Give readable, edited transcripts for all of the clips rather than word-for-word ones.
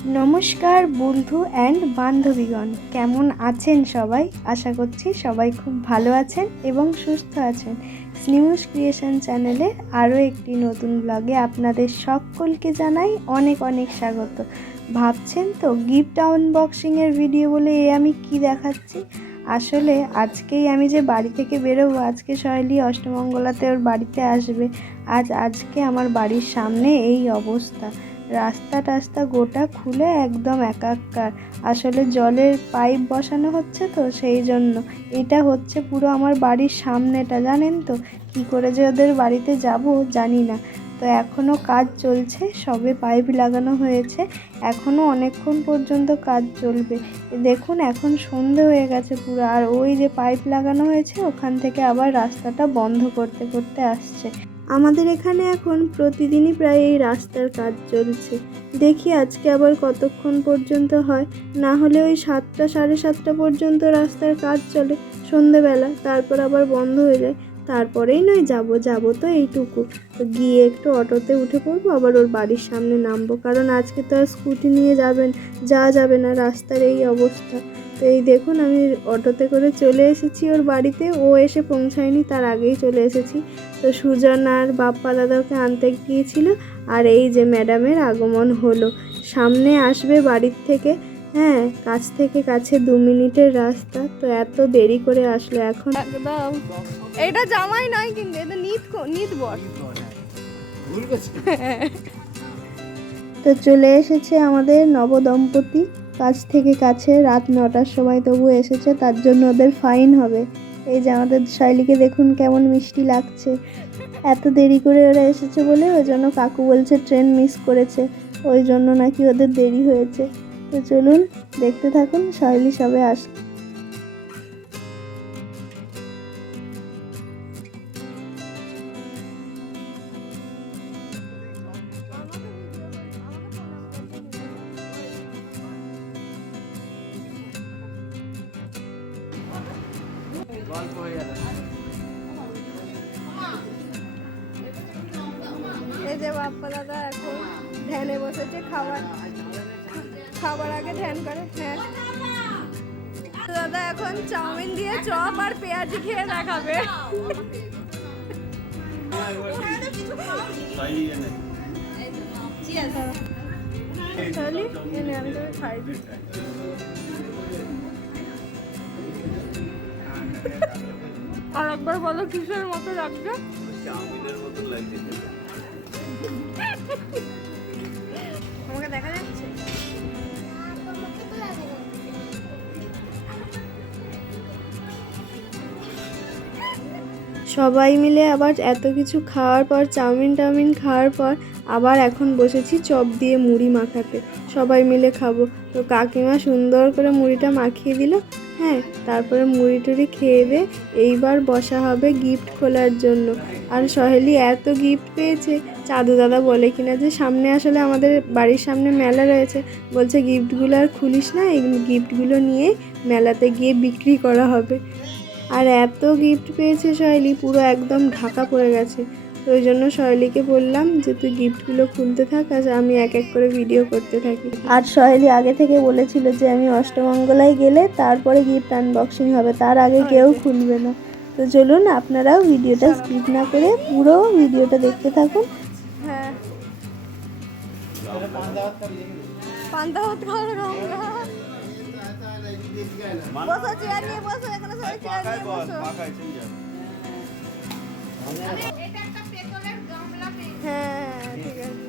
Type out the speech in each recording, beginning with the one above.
নমস্কার বন্ধু অ্যান্ড বান্ধবীগণ, কেমন আছেন সবাই? আশা করছি সবাই খুব ভালো আছেন এবং সুস্থ আছেন। স্নিউজ ক্রিয়েশন চ্যানেলে আরও একটি নতুন ব্লগে আপনাদের সকলকে জানাই অনেক অনেক স্বাগত। ভাবছেন তো গিফট আনবক্সিংয়ের ভিডিও বলে আমি কি দেখাচ্ছি? আসলে আজকেই আমি যে বাড়ি থেকে বেরোবো, আজকে সহেলি অষ্টমঙ্গলাতে ওর বাড়িতে আসবে। আজকে আমার বাড়ির সামনে এই অবস্থা, রাস্তা গোটা খুলে একদম একাকার। আসলে জলের পাইপ বসানো হচ্ছে তো সেই জন্য এটা হচ্ছে পুরো আমার বাড়ির সামনেটা। জানেন তো কি করে যে ওদের বাড়িতে যাব জানি না। তো এখনও কাজ চলছে, সবে পাইপ লাগানো হয়েছে, এখনও অনেকক্ষণ পর্যন্ত কাজ চলবে। দেখুন এখন সন্ধে হয়ে গেছে পুরো, আর ওই যে পাইপ লাগানো হয়েছে ওখান থেকে আবার রাস্তাটা বন্ধ করতে করতে আসছে। আমাদের এখানে এখন প্রতিদিনই প্রায় এই রাস্তার কাজ চলছে। দেখি আজকে আবার কতক্ষণ পর্যন্ত হয়। না হলে ওই 7টা 7:30 পর্যন্ত রাস্তার কাজ চলে সন্ধেবেলা, তারপর আবার বন্ধ হয়ে যায়। তারপরেই নয় যাব তো এইটুকু, তো গিয়ে একটু অটোতে উঠে পড়বো, আবার ওর বাড়ির সামনে নামবো, কারণ আজকে তো আর স্কুটি নিয়ে যাওয়া যাবে না, রাস্তার এই অবস্থা। তো এই দেখুন আমি অটোতে করে চলে এসেছি ওর বাড়িতে, ও এসে পৌঁছায়নি, তার আগেই চলে এসেছি। তো সুজন আর বাপ্পা দাদাকে আনতে গিয়েছিল, আর এই যে ম্যাডামের আগমন হলো। সামনে আসবে বাড়ির থেকে, হ্যাঁ কাছ থেকে কাছে 2 মিনিটের রাস্তা, তো এত দেরি করে আসলো এখন। একদম এটা জামাই নয় কিন্তু এটা নিত বর। তো চলে এসেছে আমাদের নবদম্পতি, কাছ থেকে কাছে, রাত 9টার সময় তবু এসেছে, তার জন্য ওদের ফাইন হবে। এই যে আমাদের শাইলিকে দেখুন কেমন মিষ্টি লাগছে। এত দেরি করে ওরা এসেছে বলে ওই জন্য কাকু বলছে ট্রেন মিস করেছে, ওই জন্য নাকি ওদের দেরি হয়েছে। তো চলুন দেখতে থাকুন, শাইলি সবে আস। এই যে বাপ্পা দাদা এখন ধ্যানে বসেছে, খাবার আগে ধ্যান করে। হ্যাঁ দাদা এখন চাউমিন দিয়ে চপ আর পেঁয়াজি খেয়ে দেখাবে। আমি তোকে খাই দিই। আর একবার বলো কিসের মতো লাগছে? আমাকে দেখা যাচ্ছে? সবাই মিলে আবার এত কিছু খাওয়ার পর, চাউমিন খাওয়ার পর আবার এখন বসেছি চপ দিয়ে মুড়ি মাখাতে, সবাই মিলে খাবো। তো কাকিমা সুন্দর করে মুড়িটা মাখিয়ে দিল, হ্যাঁ তারপরে মুড়ি টুড়ি খেয়ে দিয়ে এইবার বসা হবে গিফট খোলার জন্য। আর সহেলি এত গিফট পেয়েছে, চাঁদু দাদা বলে কিনা যে সামনে আসলে আমাদের বাড়ির সামনে মেলা রয়েছে, বলছে গিফটগুলো আর খুলিস না, এই গিফটগুলো নিয়ে মেলাতে গিয়ে বিক্রি করা হবে। আর এত গিফট পেয়েছে সহেলি, পুরো একদম ঢাকা পড়ে গেছে। তো ওই জন্য সহেলিকে বললাম যে তুই গিফটগুলো খুলতে থাক, আর আমি এক এক করে ভিডিও করতে থাকি। আর সহেলি আগে থেকে বলেছিল যে আমি অষ্টমঙ্গলায় গেলে তারপরে গিফট আনবক্সিং হবে, তার আগে কেউ খুলবে না। তো চলুন আপনারাও ভিডিওটা স্কিপ না করে পুরো ভিডিওটা দেখতে থাকুন। হ্যাঁ পান্তা ভাত খাওয়ার বসো, চেয়ার নিয়ে বসো, এখানে সবাই চেয়ার নিয়ে বসো। হ্যাঁ ঠিক আছে।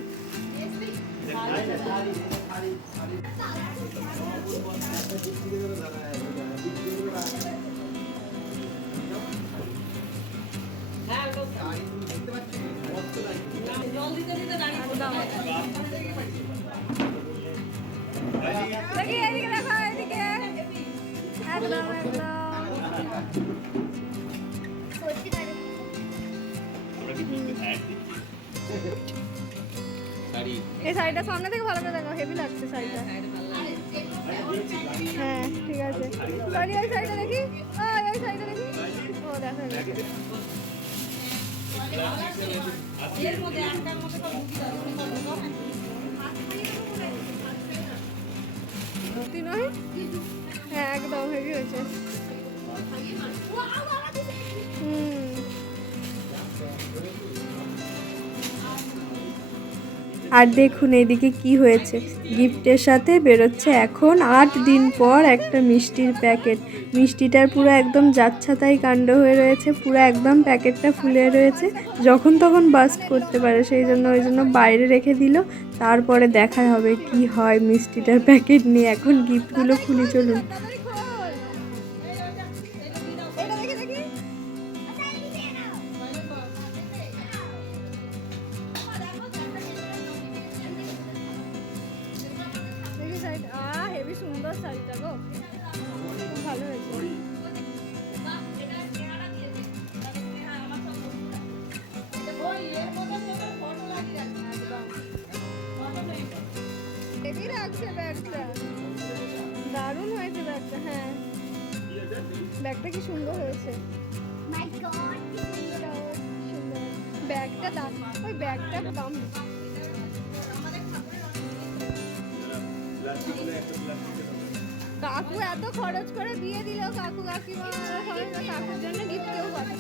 দেখি এদিকে দেখো, এদিকে একদম এই শাড়িটা সামনে থেকে ভালো করে দেখো, হেভি লাগছে শাড়িটা। হ্যাঁ ঠিক আছে, শাড়ি ওই শাড়িটা দেখি, ওই শাড়িটা দেখি, ও দেখো মিষ্টি নয়? হ্যাঁ একদম হেভি হয়েছে। আর দেখুন এদিকে কি হয়েছে, গিফটের সাথে বেরোচ্ছে এখন 8 দিন পর একটা মিষ্টির প্যাকেট। মিষ্টিটার পুরো একদম যাচ্ছাতাই কাণ্ড হয়ে রয়েছে, পুরো একদম প্যাকেটটা ফুলে রয়েছে, যখন তখন বাস্ট করতে পারে, সেই জন্য ওই জন্য বাইরে রেখে দিল। তারপরে দেখা হবে কি হয় মিষ্টিটার প্যাকেট নিয়ে। এখন গিফটগুলো খুলি চলুন। তাড়াতাড়ি খোল। এটা দেখি দেখি। দেখি শাড়িটা, হেভি সুন্দর শাড়িটা গো, খুব ভালো হয়েছে। হেভি লাগছে ব্যাগটা, দারুণ হয়েছে ব্যাগটা। হ্যাঁ ব্যাগটা কি সুন্দর হয়েছে। সুন্দর ব্যাগটা, দাম ওই ব্যাগটার দাম। কাকু এত খরচ করে দিয়ে দিল, কাকু কাকিমা কাকুর জন্য গিফট কেউ পাবে।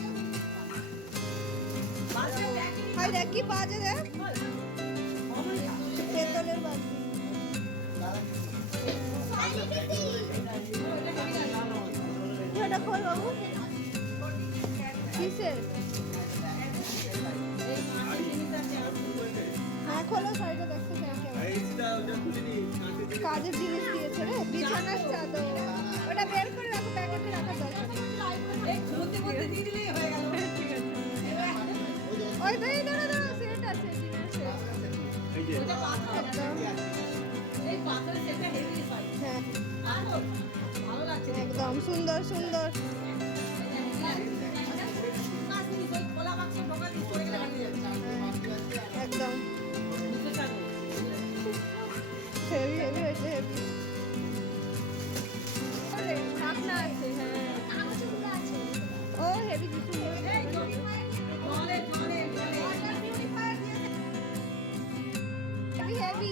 হাই দেখ কি বাজে, দেখ পেতলের বালতি। এটা খোল বাবু, কিসের? হ্যাঁ খোলো শাড়িটা, দেখতে চাই কাজের জিনিস দিয়েছে রে, বিছানার চাদর। ওটা বের করে রাখো, প্যাকেটে রাখার দরকার নেই। ঠিক আছে। ওই তো এই ধরো ধরো সেট আছে, একদম সুন্দর সুন্দর। একদম হেভি হেভি হয়েছে, হেভি। ঢাকনা আছে, হ্যাঁ ও হেভি সুন্দর। হেভি হেভি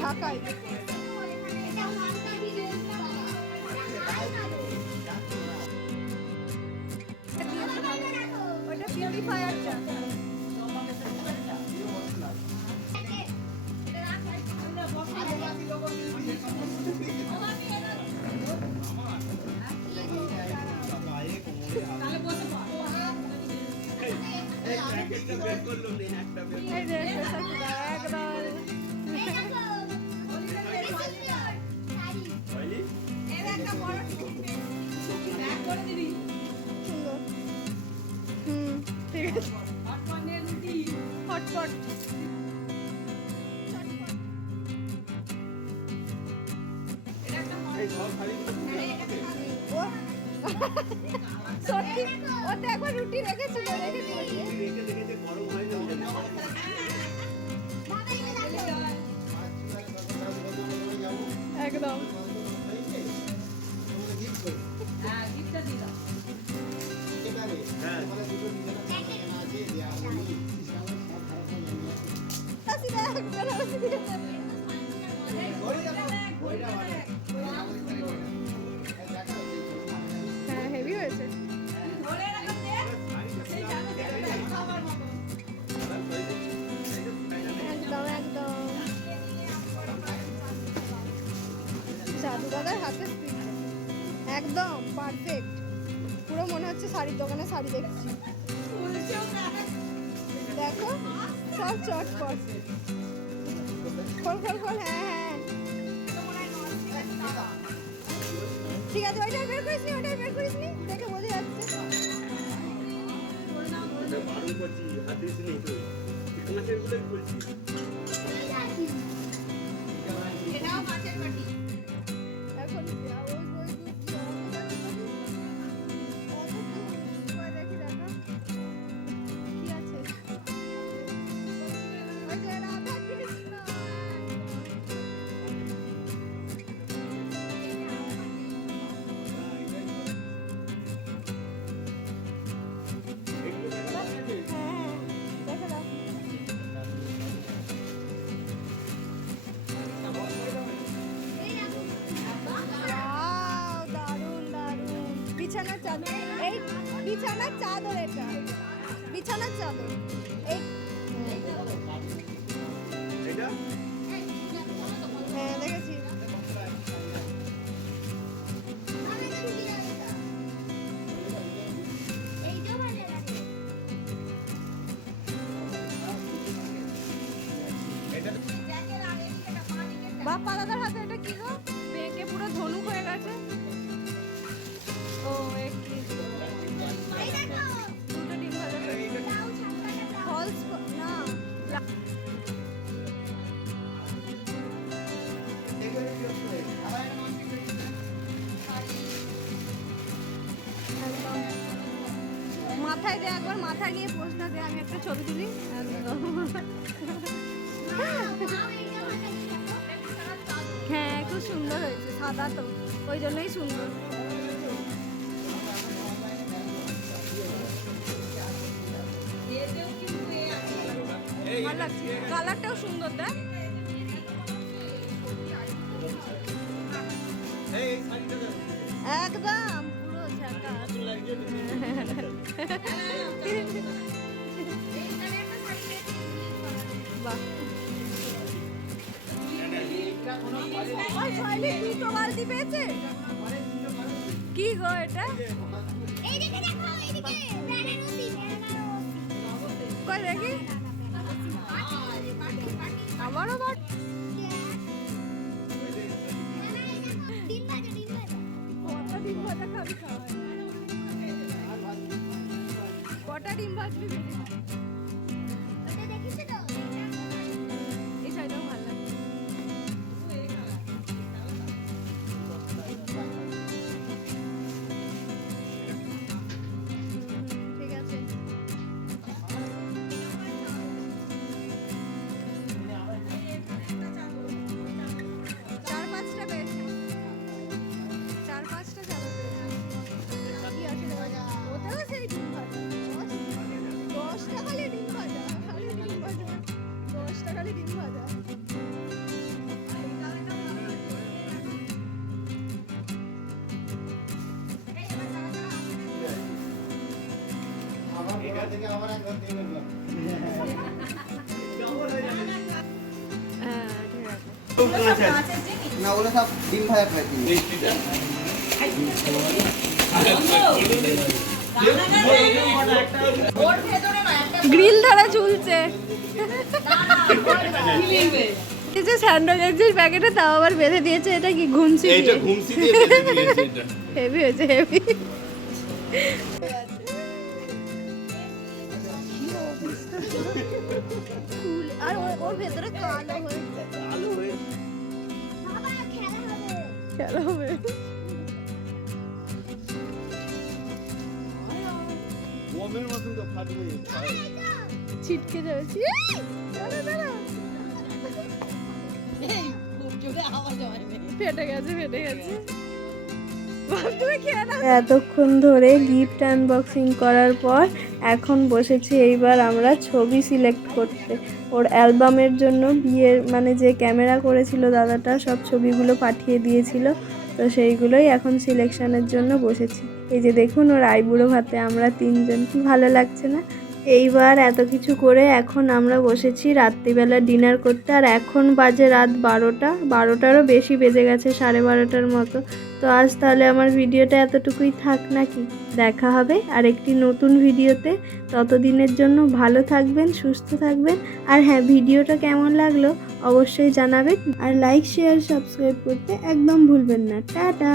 ঢাকায়। ওটা পিউরিফায়ারটা। হটপট সত্যি, ওতে একবার রুটি রেখেছিল, রেখে দিয়েছে। একদম হ্যাঁ হেভি হয়েছে। একদম একদম জাদু দাদার হাতে একদম পারফেক্ট, পুরো মনে হচ্ছে শাড়ির দোকানে শাড়ি দেখছি। দেখো সব চটপট, খোল খোল খোল। হ্যাঁ হ্যাঁ ঠিক আছে, ওইটা বের করিস নি, ওইটা বের করিস নি, দেখে বোঝা যাচ্ছে। এখন দেখি দেখো কি আছে। ওই যে রাধা কৃষ্ণ। দেখো এই বিছানার চাদর, এটা বিছানার চাদর। এই হ্যাঁ দেখেছি। বাপ্পা দাদার হাতে এটা কি গো? বেঁকে পুরো ধনুক হয়ে গেছে। ও একটি দুটো ডিম ভাজা ফলস না মাথায় দে, একবার মাথায় নিয়ে পোস্টটা দে, আমি একটা ছবি তুলি। হ্যাঁ খুব সুন্দর হয়েছে, সাদা তো ওই জন্যই সুন্দর। ভালো লাগছে, কালারটাও সুন্দর দেখ। একদম পুরো ঝাকাস। বাহ দুটো বালতি পেয়েছে। কি গো এটা? কই দেখি আমারও বাট। কটা ডিম ভাজা খাবি? কটা ডিম ভাজবি? এই সাইডটাও ভালো লাগে। ঠিক আছে। চার পাঁচটা পেয়েছে, চার পাঁচটা চাদর পেয়েছে। কি আছে ওটাও সেই ডিম ভাজা। 10টা খালি ডিম ভাজা, খালি ডিম ভাজা, 10টা খালি ডিম ভাজা। না ওগুলো সব ডিম ভাজা খাইছি। গ্রিল ধরা ঝুলছে। এই যে স্যান্ডউইচের প্যাকেটে তাও আবার বেঁধে দিয়েছে। এটা কি ঘুমসি? এইটা ঘুমসি দিয়ে বেঁধে দিয়েছে এটা। হেভি হয়েছে, হেভি। আর ওর ভেতরে কালো হয়েছে। আলু হয়ে খেলা হবে। বোমের মতন তো ফাটবে। ছিটকে যাচ্ছে। দাঁড়া দাঁড়া, ফেটে গেছে, ফেটে গেছে। তুমি খেয়ে নাও। এতক্ষণ ধরে গিফট আনবক্সিং করার পর এখন বসেছি এইবার আমরা ছবি সিলেক্ট করতে। ওর অ্যালবামের জন্য বিয়ের মানে যে ক্যামেরা করেছিল দাদাটা, সব ছবিগুলো পাঠিয়ে দিয়েছিল, তো সেইগুলোই এখন সিলেকশনের জন্য বসেছি। এই যে দেখুন ওর আইবুড়ো ভাতে আমরা তিনজন, কি ভালো লাগছে না? এইবার এত কিছু করে এখন আমরা বসেছি রাত্রিবেলা ডিনার করতে। আর এখন বাজে রাত 12টা, 12টারও বেশি বেজে গেছে, 12:30টার মতো। তো আজ তাহলে আমার ভিডিওটা এতটুকুই থাক নাকি? দেখা হবে আর একটি নতুন ভিডিওতে। ততদিনের জন্য ভালো থাকবেন, সুস্থ থাকবেন। আর হ্যাঁ, ভিডিওটা কেমন লাগলো অবশ্যই জানাবেন। আর লাইক, শেয়ার, সাবস্ক্রাইব করতে একদম ভুলবেন না। টাটা।